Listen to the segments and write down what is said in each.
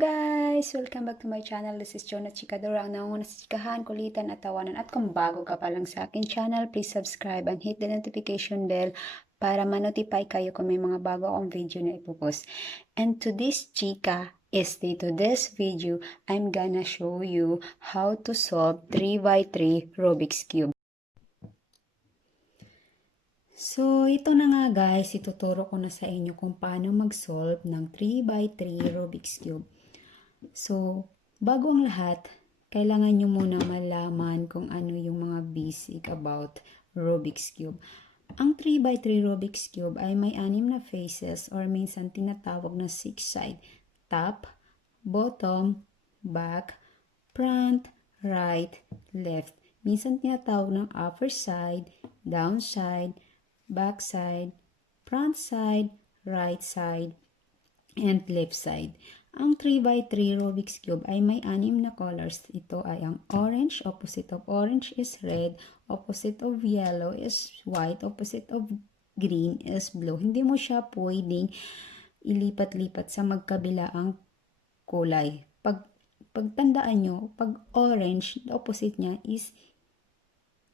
guys! Welcome back to my channel. This is Jonah Chikadora, ang nangunguna sa chikahan, kulitan at tawanan. At kung bago ka pa lang sa akin channel, please subscribe and hit the notification bell para ma-notify kayo kung may mga bago akong video na ipopost. And to this chika to this video, I'm gonna show you how to solve 3x3 Rubik's Cube. So, ito na nga guys, ituturo ko na sa inyo kung paano mag-solve ng 3x3 Rubik's Cube. So, bago ang lahat, kailangan nyo muna malaman kung ano yung mga basic about Rubik's Cube. Ang 3x3 Rubik's Cube ay may 6 na faces or minsan tinatawag na 6 side. Top, bottom, back, front, right, left. Minsan tinatawag ng upper side, down side, back side, front side, right side, and left side. Ang 3x3 Rubik's Cube ay may 6 na colors. Ito ay ang orange, opposite of orange is red, opposite of yellow is white, opposite of green is blue. Hindi mo siya pwedeng ilipat-lipat sa magkabilaang kulay. Pagtandaan nyo, pag orange, opposite niya is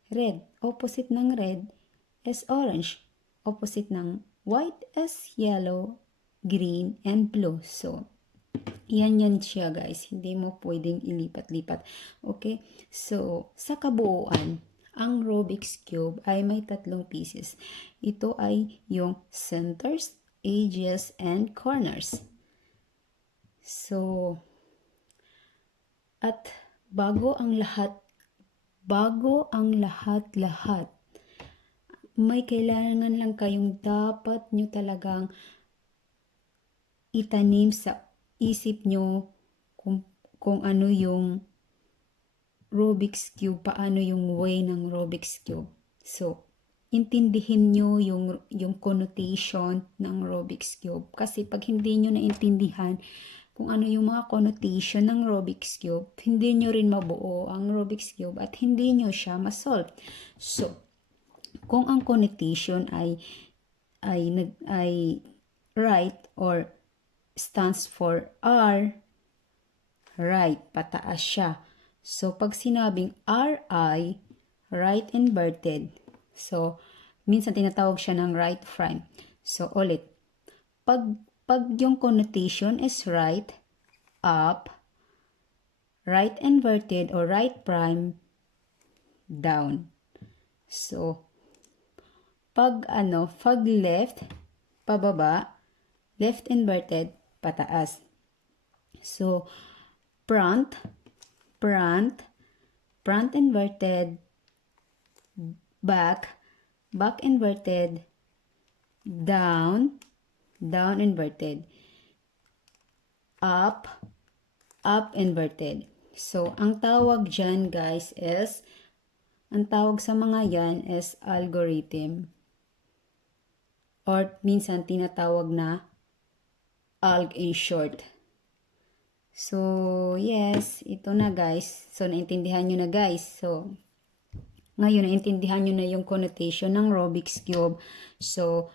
red. Opposite ng red is orange. Opposite ng white is yellow, green, and blue. So, yan siya guys. Hindi mo pwedeng ilipat-lipat. Okay? So, sa kabuuan, ang Rubik's Cube ay may 3 pieces. Ito ay yung centers, edges, and corners. So, at bago ang lahat, may kailangan lang kayong dapat nyo talagang itanim sa isip nyo kung ano yung Rubik's Cube, paano yung way ng Rubik's Cube. So, intindihin nyo yung connotation ng Rubik's Cube. Kasi pag hindi nyo naintindihan kung ano yung mga connotation ng Rubik's Cube, hindi nyo rin mabuo ang Rubik's Cube at hindi nyo siya masolve. So, kung ang connotation ay right or stands for R, right, pataas siya. So, pag sinabing RI, right inverted. So, minsan tinatawag siya ng right prime. So, ulit. Pag yung connotation is right, up, right inverted or right prime, down. So, pag left, pababa, left inverted, pataas. So, front inverted, back inverted, down inverted, up inverted. So, ang tawag dyan guys is, ang tawag sa mga yan is algorithm. Or minsan tinatawag na alg in short. So, yes, ito na guys. So, naintindihan nyo na guys. So, ngayon, naintindihan nyo na yung connotation ng Rubik's Cube. So,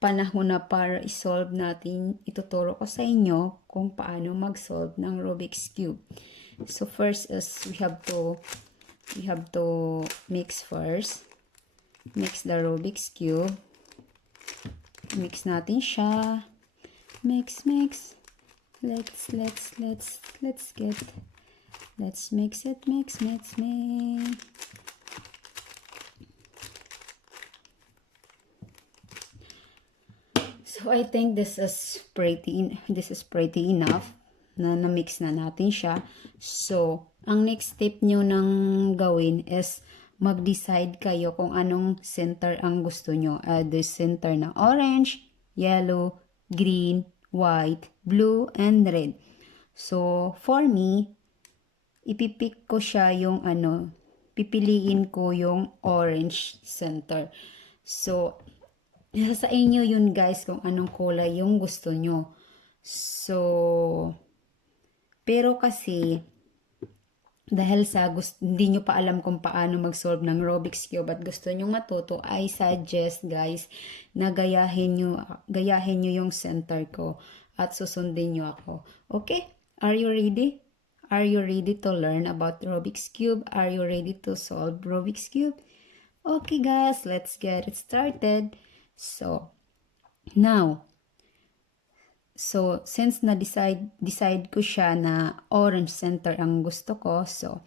panahon na para isolve natin. Ituturo ko sa inyo kung paano mag-solve ng Rubik's Cube. So, first is we have to mix first. Mix the Rubik's Cube. Mix natin siya. Mix. Let's mix it. Mix. So I think this is pretty enough na na-mix na natin siya. So, ang next step nyo nang gawin is mag-decide kayo kung anong center ang gusto nyo. The center na orange, yellow, green, white, blue, and red. So, for me, ipipick ko siya yung pipiliin ko yung orange center. So, sa inyo yun guys kung anong kulay yung gusto nyo. So, pero kasi, dahil hindi nyo pa alam kung paano mag-solve ng Rubik's Cube at gusto nyo matuto, I suggest guys na gayahin nyo yung center ko at susundin nyo ako. Okay? Are you ready? Are you ready to learn about Rubik's Cube? Are you ready to solve Rubik's Cube? Okay guys, let's get it started. So, now, since decide ko siya na orange center ang gusto ko, so,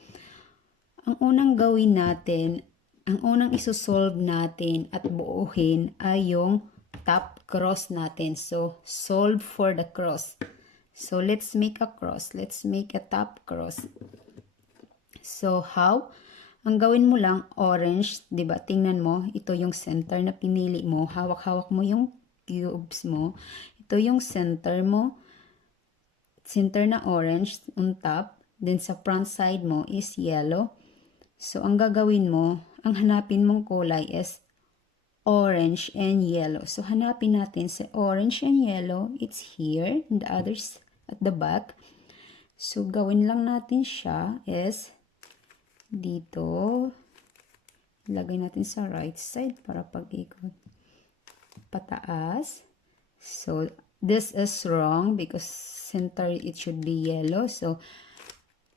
ang unang gawin natin, ang unang isosolve natin at buuhin ay yung top cross natin. So, solve for the cross. So, let's make a cross. Let's make a top cross. So, how? Ang gawin mo lang, orange, di ba? Tingnan mo, ito yung center na pinili mo. Hawak-hawak mo yung cubes mo. Ito yung center mo. Center na orange on top. Then, sa front side mo is yellow. So, ang gagawin mo, ang hanapin mong kulay is orange and yellow. So, hanapin natin sa orange and yellow. It's here, and the others at the back. So, gawin lang natin siya is dito. Ilagay natin sa right side para pag-ikot. Pataas. So, this is wrong because center, it should be yellow. So,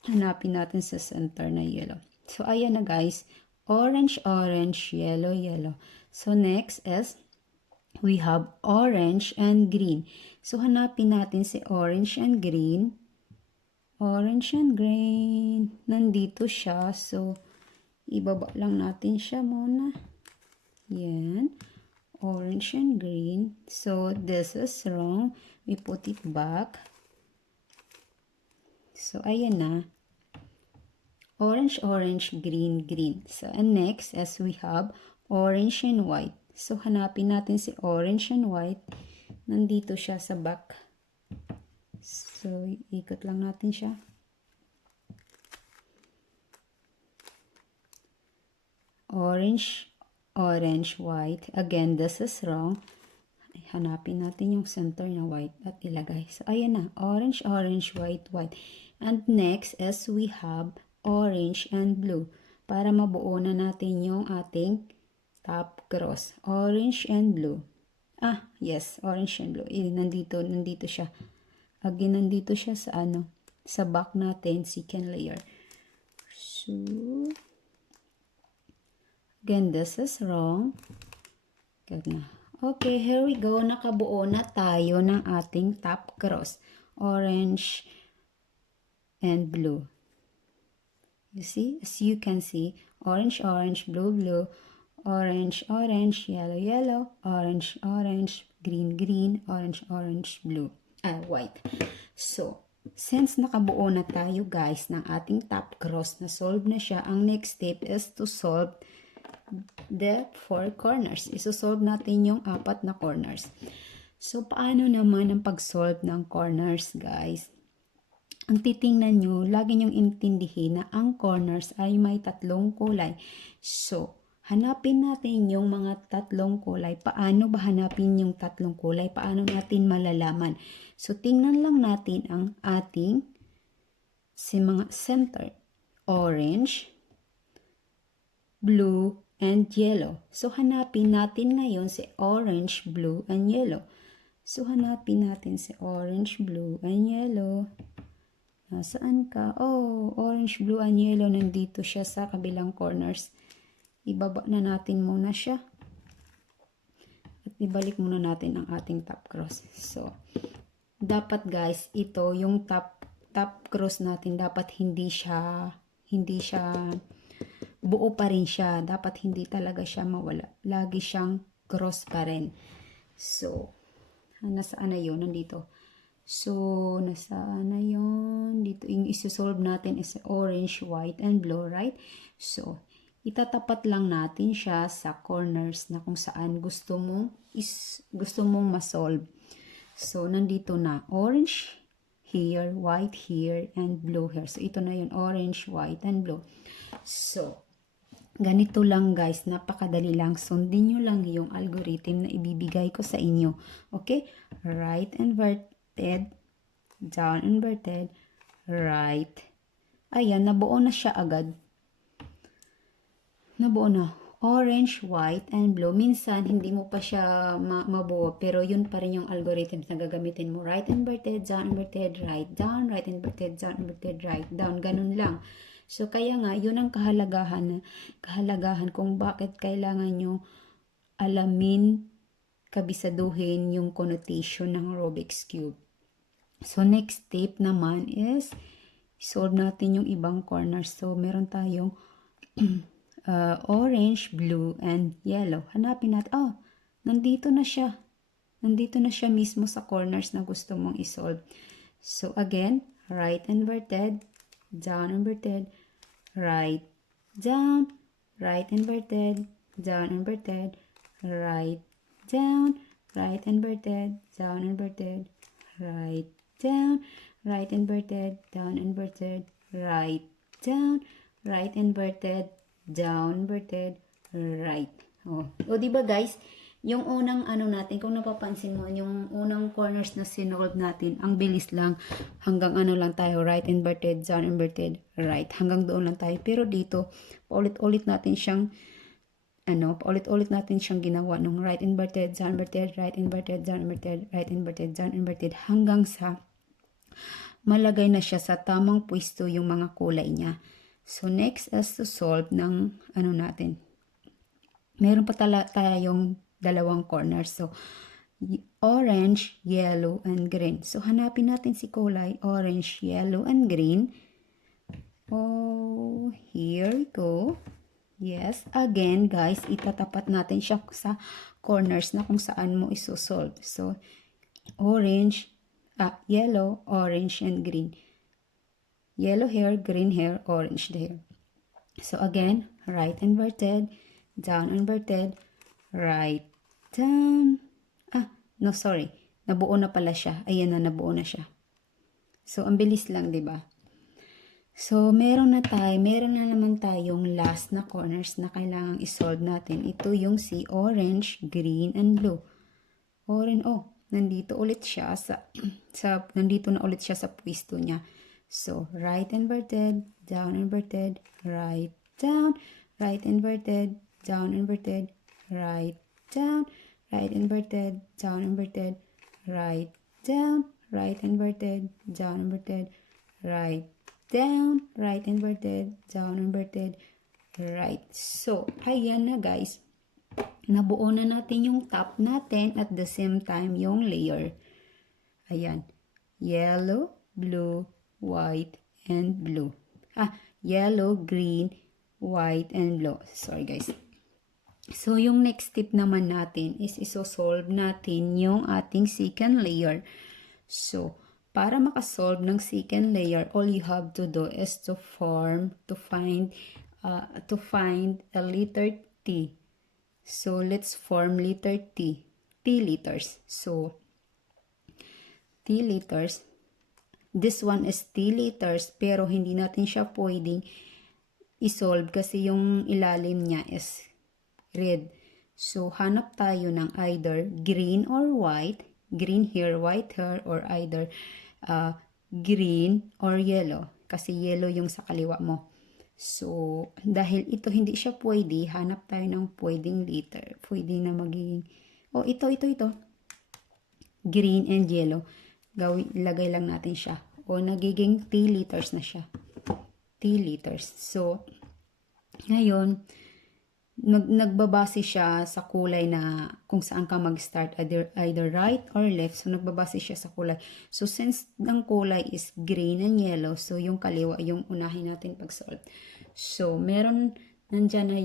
hanapin natin sa center na yellow. So, ayan na guys. Orange, orange, yellow, yellow. So, next is, we have orange and green. So, hanapin natin si orange and green. Orange and green. Nandito siya. So, ibaba lang natin siya muna. Yan. Orange and green. So, this is wrong. We put it back. So, ayan na. Orange, orange, green, green. So, and next, as we have orange and white. So, hanapin natin si orange and white. Nandito siya sa back. So, ikot lang natin siya. Orange, orange, white. Again, this is wrong. Hanapin natin yung center na white at ilagay. So, ayan na. Orange, orange, white, white. And next, as we have orange and blue. Para mabuo na natin yung ating top cross. Orange and blue. Ah, yes. Orange and blue. Nandito siya. Again, nandito siya sa sa back natin, second layer. So, again, this is wrong. Good na. Okay, here we go. Nakabuo na tayo ng ating top cross. Orange and blue. You see? As you can see, orange, orange, blue, blue, orange, orange, yellow, yellow, orange, orange, green, green, orange, orange, blue. White. So, since nakabuo na tayo guys ng ating top cross, na solve na siya, ang next step is to solve the 4 corners. Isosolve natin yung 4 na corners. So, paano naman ang pag-solve ng corners guys? Ang titingnan nyo, lagi nyong intindihin na ang corners ay may 3 kulay. So, hanapin natin yung mga 3 kulay. Paano ba hanapin yung 3 kulay? Paano natin malalaman? So, tingnan lang natin ang ating mga center. Orange, blue, and yellow. So, hanapin natin ngayon si orange, blue, and yellow. So, hanapin natin si orange, blue, and yellow. Nasaan ka? Oh, orange, blue, and yellow. Nandito siya sa kabilang corners. Ibaba na natin muna siya. At ibalik muna natin ang ating top cross. So, dapat guys, ito yung top cross natin. Dapat hindi siya buo pa rin siya. Dapat hindi talaga siya mawala. Lagi siyang cross pa rin. So, nasaan na yun? Nandito. So, nasaan na yun? Dito, yung isusolve natin is orange, white, and blue, right? So, itatapat lang natin siya sa corners na kung saan gusto mong ma-solve. So, nandito na. Orange here, white here, and blue here. So, ito na yun. Orange, white, and blue. So, ganito lang guys. Napakadali lang. Sundin nyo lang yung algorithm na ibibigay ko sa inyo. Okay? Right inverted, down inverted, right. Ayan, nabuo na siya agad. Nabuo na. orange, white, and blue. Minsan, hindi mo pa siya mabuo, pero yun pa rin yung algorithm na gagamitin mo. Right inverted, down inverted, right down, right inverted, down inverted, right down. Ganun lang. So, kaya nga, yun ang kahalagahan kung bakit kailangan nyo alamin, kabisaduhin yung connotation ng Rubik's Cube. So, next step naman is solve natin yung ibang corners. So, meron tayong orange, blue, and yellow. Hanapin natin. Oh, nandito na siya. Nandito na siya mismo sa corners na gusto mong isolve. So, again, right inverted, down inverted, right, down, right inverted, down inverted, right, down, right inverted, down inverted, right, down, right inverted, down inverted, right, down, right inverted, down inverted, right. O di ba guys, yung unang natin, kung napapansin mo, yung unang corners na sinolve natin, ang bilis lang, hanggang lang tayo, right inverted, down inverted, right. Hanggang doon lang tayo. Pero dito, paulit-ulit natin siyang ginawa nung right inverted, down inverted, right inverted, down inverted, right inverted, down inverted, hanggang sa malagay na siya sa tamang pwesto yung mga kulay niya. So, next is to solve ng natin. Meron pa tayong dalawang corners. So, orange, yellow, and green. So, hanapin natin si kulay orange, yellow, and green. Oh, here we go. Yes, again guys, itatapat natin siya sa corners na kung saan mo isosolve. So, orange, yellow, orange, and green. Yellow here, green here, orange here. So, again, right inverted, down inverted, right, down. No, sorry. Nabuo na pala siya. Ayan na, nabuo na siya. So, ang bilis lang, di ba? So, meron na naman tayong last na corners na kailangang isolve natin. Ito yung si orange, green, and blue. Orange, nandito ulit siya nandito na ulit siya sa pwesto niya. So, right inverted, down inverted, right, down, right inverted, down inverted, right, down, right inverted, down inverted, right, down, right inverted, down inverted, right, down, right inverted, down inverted, right. So, ayan na guys. Nabuo na natin yung top natin at the same time yung layer. Ayan. Yellow, blue, white, and blue. Yellow, green, white, and blue. Sorry guys. So, yung next step naman natin is isosolve natin yung ating second layer. So, para makasolve ng second layer, all you have to do is to find a letter T. So, let's form letter T. T letters. So, T letters. This one is T letters, pero hindi natin siya pwedeng isolve kasi yung ilalim niya is red. So, hanap tayo ng either green or white. Green here, white here, or either green or yellow. Kasi yellow yung sa kaliwa mo. So, dahil ito hindi siya pwede, hanap tayo ng pwedeng letter. Pwede na magiging, ito. Green and yellow. Lagay lang natin siya. Nagiging T letters na siya. T letters. So, ngayon, nagbabase siya sa kulay na kung saan ka mag-start, either right or left. So, nagbabase siya sa kulay. So, since ang kulay is green and yellow, so yung kaliwa yung unahin natin pag-solve. So, nandyan na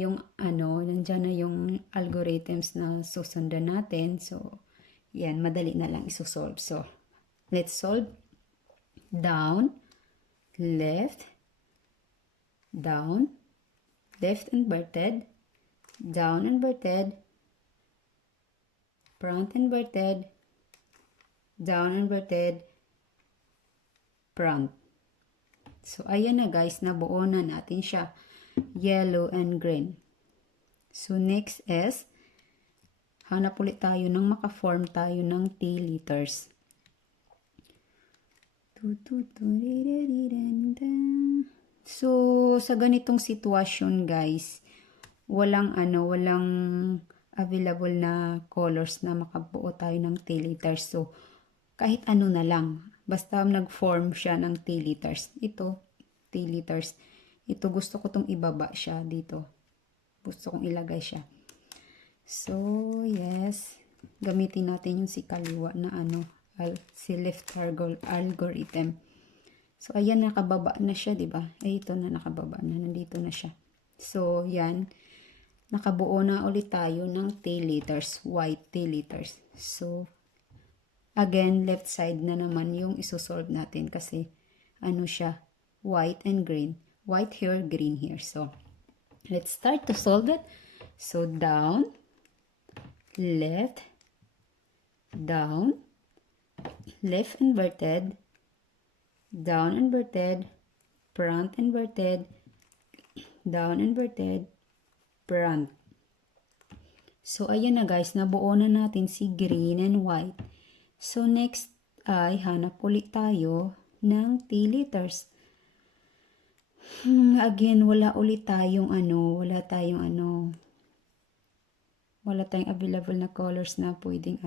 yung algorithms na susundan natin. So, yan, madali na lang isosolve. So, let's solve. Down, left inverted, down inverted, front inverted, down inverted, front. So, ayan na guys, nabuo na natin siya. Yellow and green. So, next is, hanap ulit tayo ng maka-form tayo ng T letters. So, sa ganitong sitwasyon guys, walang available na colors na makabuo tayo ng T-letters. So, kahit ano na lang. Basta nag-form siya ng T-letters. Ito, T-letters. Ito, gusto ko itong ibaba siya dito. Gusto kong ilagay siya. So, yes. Gamitin natin yung si kaliwa na si left algorithm. So, ayan, nakababa na siya, diba? Ay, ito na, nakababa na. Nandito na siya. So, yan. Nakabuo na ulit tayo ng T-letters, white T-letters. So, again, left side na naman yung isosolve natin kasi siya, white and green. White here, green here. So, let's start to solve it. So, down, left, down, left inverted, down inverted, front inverted, down inverted, front. So, ayan na guys, nabuo na natin si green and white. So, next ay hanap ulit tayo ng T-letters. Again, wala tayong available na colors na pwedeng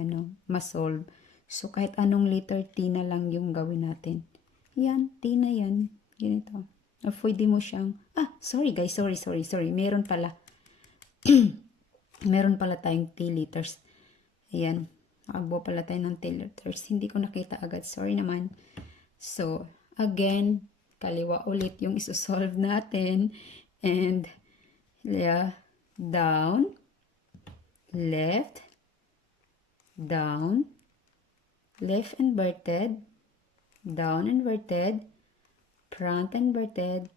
ma-solve. So, kahit anong letter T na lang yung gawin natin. Yan, T na yan. Ganito. Or pwede mo siyang, sorry guys, sorry. Meron pala. Meron pala tayong T-letters. Ayan. Nakabuo pala tayo ng T-letters. Hindi ko nakita agad. Sorry naman. So, again, kaliwa ulit yung isosolve natin. And, down, left, down, left inverted, down inverted, front inverted,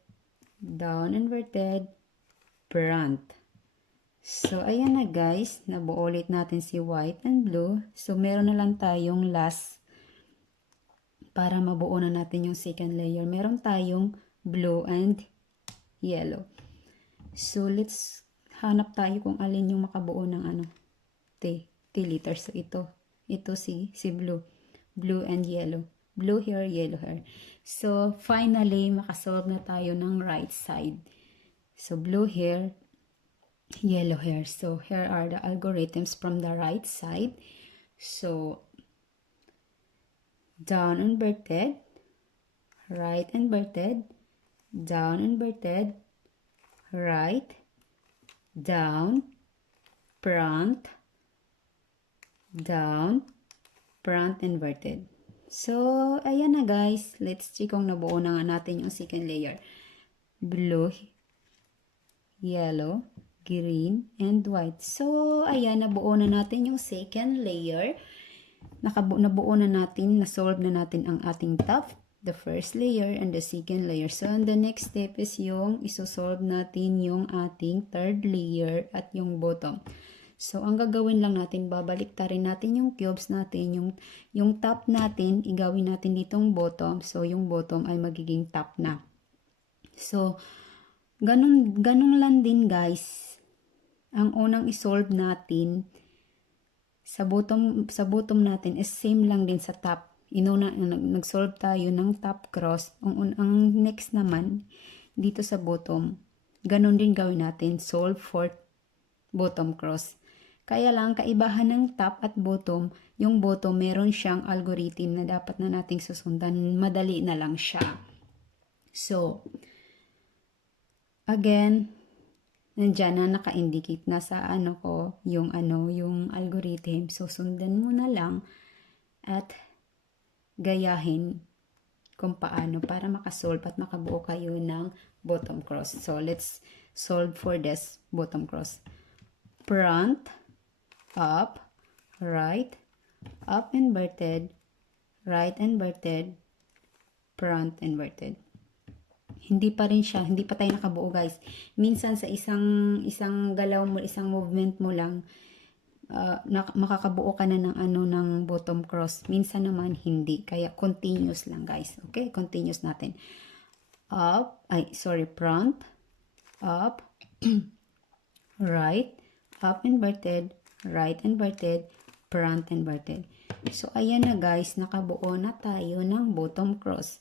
down inverted, front. So, ayan na guys. Nabuo ulit natin si white and blue. So, meron na lang tayong last para mabuo na natin yung second layer. Meron tayong blue and yellow. So, let's hanap tayo kung alin yung makabuo ng T-letters. So, ito si blue. Blue and yellow. Blue here, yellow here. So, finally, makasolve na tayo ng right side. So, blue here, yellow here. So, here are the algorithms from the right side. So, down inverted, right inverted, down inverted, right, down, front, down, front inverted. So, ayan na guys. Let's check kung nabuo na nga natin yung second layer. Blue, yellow, green, and white. So, ayan, nabuo na natin yung second layer. Nabuo na natin, na-solve na natin ang ating top, the first layer, and the second layer. So, the next step is yung isosolve natin yung ating third layer at yung bottom. So, ang gagawin lang natin, babalik rin natin yung cubes natin, yung top natin, igawin natin ditong bottom. So, yung bottom ay magiging top na. So, ganun lang din guys. Ang unang isolve natin sa bottom natin is same lang din sa top. Nag-solve tayo ng top cross. Ang next naman dito sa bottom, ganun din gawin natin, solve for bottom cross. Kaya lang, kaibahan ng top at bottom, yung bottom meron siyang algorithm na dapat na nating susundan. Madali na lang siya. So, again, nandyan na naka-indicate na sa yung algorithm. So, sundan mo na lang at gayahin kung paano para makasolve at makabuo kayo ng bottom cross. So, let's solve for this bottom cross. Front, up, right, up inverted, right inverted, front inverted. Hindi pa tayo nakabuo guys. Minsan sa isang galaw mo, isang movement mo lang, makakabuo ka na ng bottom cross. Minsan naman hindi. Kaya continuous lang guys. Okay, continuous natin. Front, up, right, up inverted, right inverted, front inverted. So, ayan na guys, nakabuo na tayo ng bottom cross.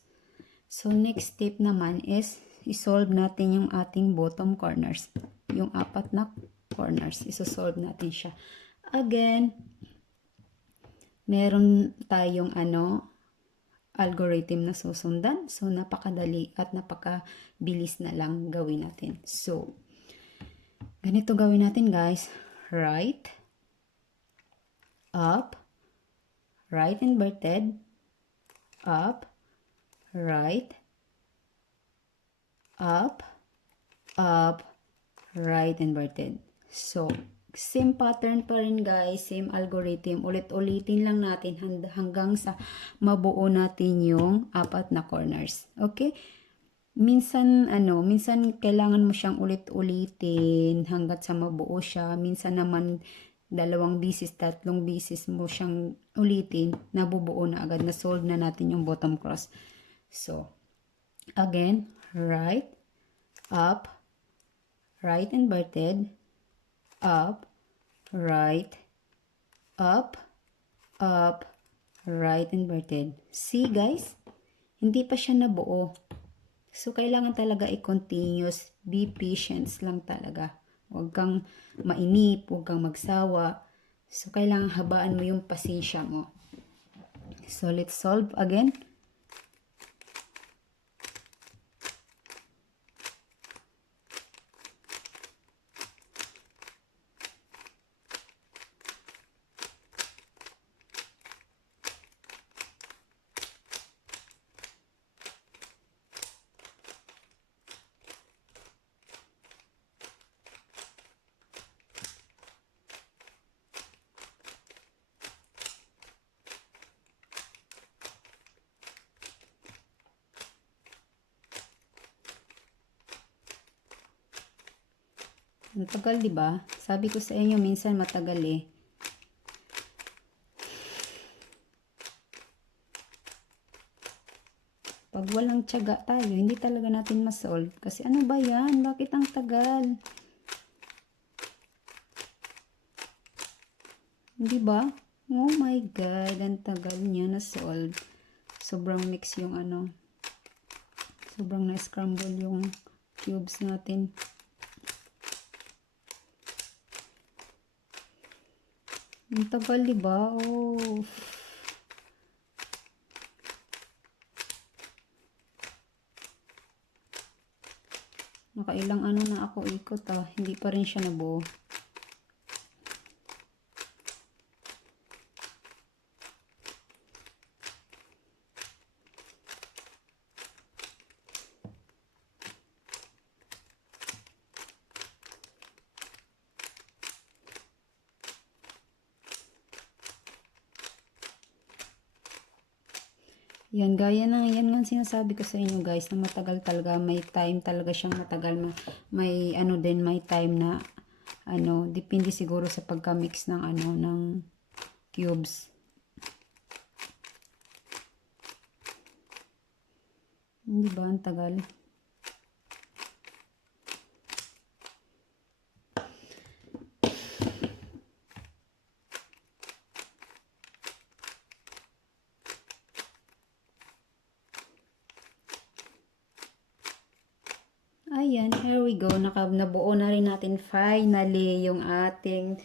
So, next step naman is isolve natin yung ating bottom corners. Yung apat na corners, isosolve natin siya. Again, meron tayong algorithm na susundan. So, napakadali at napakabilis na lang gawin natin. So, ganito gawin natin guys. Right, up, right inverted, up, right, up, up, right inverted. So, same pattern pa rin guys, same algorithm. Ulit-ulitin lang natin hanggang sa mabuo natin yung apat na corners. Okay? Minsan kailangan mo siyang ulit-ulitin hanggat sa mabuo siya. Minsan naman 2 bisis, 3 bisis mo siyang ulitin, nabubuo na agad, na solve na natin yung bottom cross. So, again, right, up, right inverted, up, right, up, up, right inverted. See guys, hindi pa siya nabuo. So, kailangan talaga i-continuous, be patient lang talaga. Huwag kang mainip, huwag kang magsawa. So, kailangan habaan mo yung pasensya mo. So, let's solve again. Ang tagal, di ba? Sabi ko sa inyo, minsan matagal eh. Pag walang tiyaga tayo, hindi talaga natin ma-solve. Kasi ano ba yan? Bakit ang tagal? Di ba? Oh my God, ang tagal niya na-solve. Sobrang mix yung sobrang na-scramble yung cubes natin. Ang tagal, di ba? Oh. Nakailang na ako ikot hindi pa rin siya nabuo. Yan, yan nga sinasabi ko sa inyo guys, na matagal talaga, may time talaga siyang matagal, may may time na depende siguro sa pagka-mix ng ng cubes. Hindi ba ang tagal? Ayan, here we go. Nabuo na rin natin finally yung ating...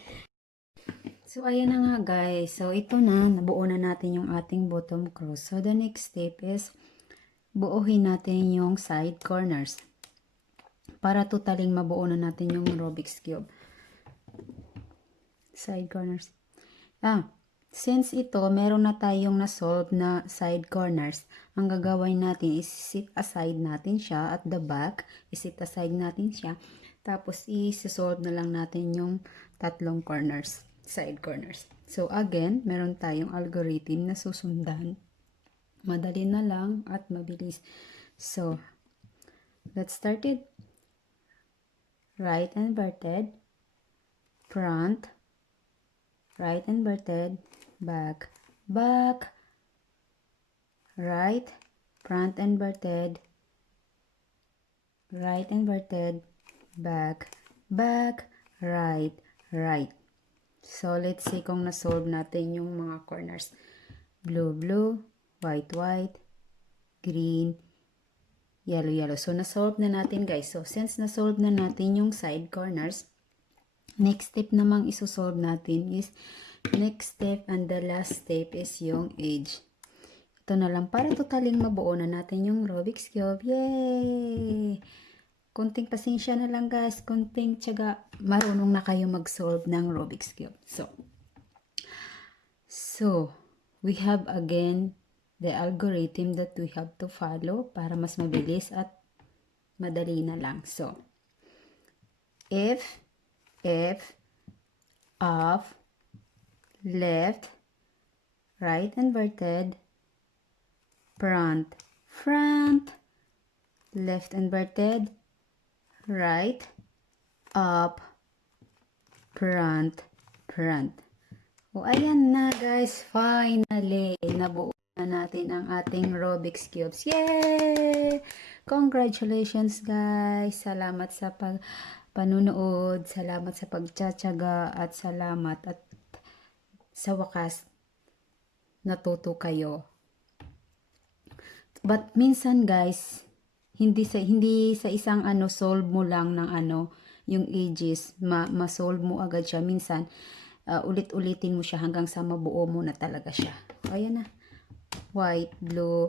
So, ayan na nga guys. So, ito na. Nabuo na natin yung ating bottom cross. So, the next step is buuhin natin yung side corners. Para totaling mabuo na natin yung Rubik's Cube. Side corners. Since ito, meron na tayong na-solve na side corners, ang gagawin natin is sit aside natin siya at the back. Isit aside natin siya. Tapos, i-solve na lang natin yung tatlong corners, side corners. So, again, meron tayong algorithm na susundan. Madali na lang at mabilis. So, let's start it. Right inverted, front, right inverted, back, back, right, front inverted, right inverted, back, back, right, right. So, let's see kung na-solve natin yung mga corners. Blue, blue, white, white, green, yellow. So, na-solve na natin guys. So, since na-solve na natin yung side corners, next step namang isosolve natin is, next step and the last step is yung edge. Ito na lang, para totaling mabuo na natin yung Rubik's Cube. Yay! Konting pasensya na lang guys, konting tiyaga, marunong na kayo mag-solve ng Rubik's Cube. So, we have again the algorithm that we have to follow para mas mabilis at madali na lang. So, if, up, left, right inverted, front, left inverted, right, up, front. O, ayan na guys, finally, nabuo na natin ang ating Rubik's Cubes. Yay! Congratulations guys! Salamat sa panunood, salamat sa pagtsatsaga, at salamat at sa wakas, natuto kayo. But minsan guys, hindi sa isang solve mo lang ng yung edges, ma-solve mo agad siya. Minsan, ulit-ulitin mo siya hanggang sa mabuo mo na talaga siya. Ayan na. White, blue,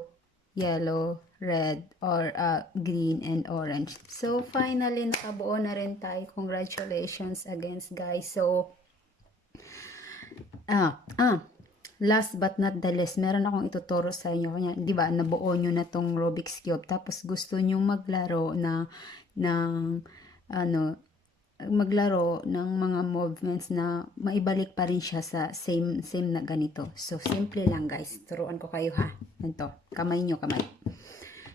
yellow, red, or green, and orange. So, finally, nakabuo na rin tayo. Congratulations again, guys. So, last but not the least, meron akong ituturo sa inyo. Kanya, di ba, nabuo nyo na tong Rubik's Cube. Tapos, gusto nyo maglaro maglaro ng mga movements na maibalik pa rin siya sa same na ganito. So, simple lang guys. Turuan ko kayo ha. Ito, kamay nyo.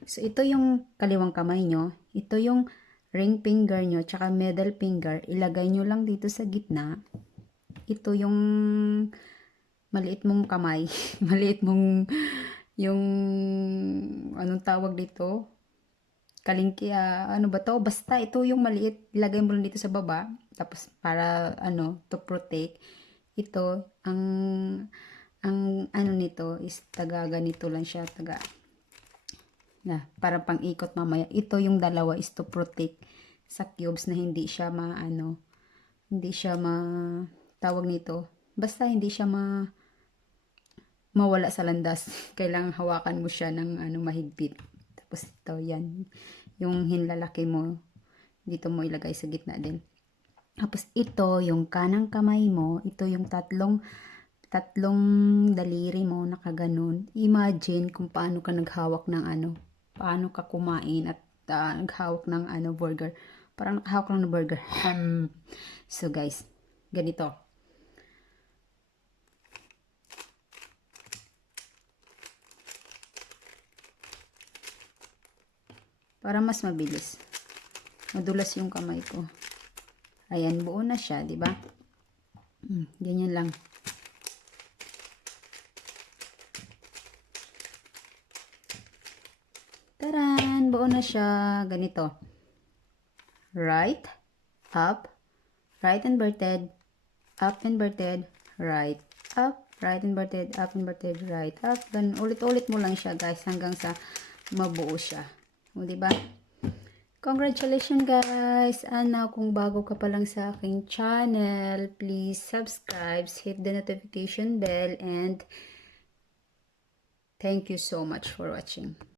So, ito yung kaliwang kamay nyo. Ito yung ring finger nyo, tsaka middle finger. Ilagay nyo lang dito sa gitna. Ito yung maliit mong kamay. Maliit mong yung anong tawag dito? Kalingki, ano ba to? Basta ito yung maliit, ilagay mo lang dito sa baba, tapos para to protect. Ito ang nito is taga ganito lang siya, para pang ikot mamaya. Ito yung dalawa is to protect sa cubes na hindi siya tawag nito. Basta hindi siya mawala sa landas. Kailangan hawakan mo siya ng mahigpit. Tapos ito, yan. Yung hinlalaki mo, dito mo ilagay sa gitna din. Tapos ito, yung kanang kamay mo, ito yung tatlong daliri mo, nakaganon. Imagine kung paano ka naghawak ng paano ka kumain at naghawak ng burger. Parang nakahawak lang ng burger. So guys, ganito. Para mas mabilis. Madulas yung kamay ko. Ayan, buo na siya, di ba? Ganyan lang. Taran! Buo na siya. Ganito. Right, up, right inverted, up inverted, right, up, right inverted, up inverted, right, up. Ganun. Ulit-ulit mo lang siya, guys, hanggang sa mabuo siya. O, diba? Congratulations guys! And now, kung bago ka pa lang sa aking channel, please subscribe, hit the notification bell, and thank you so much for watching.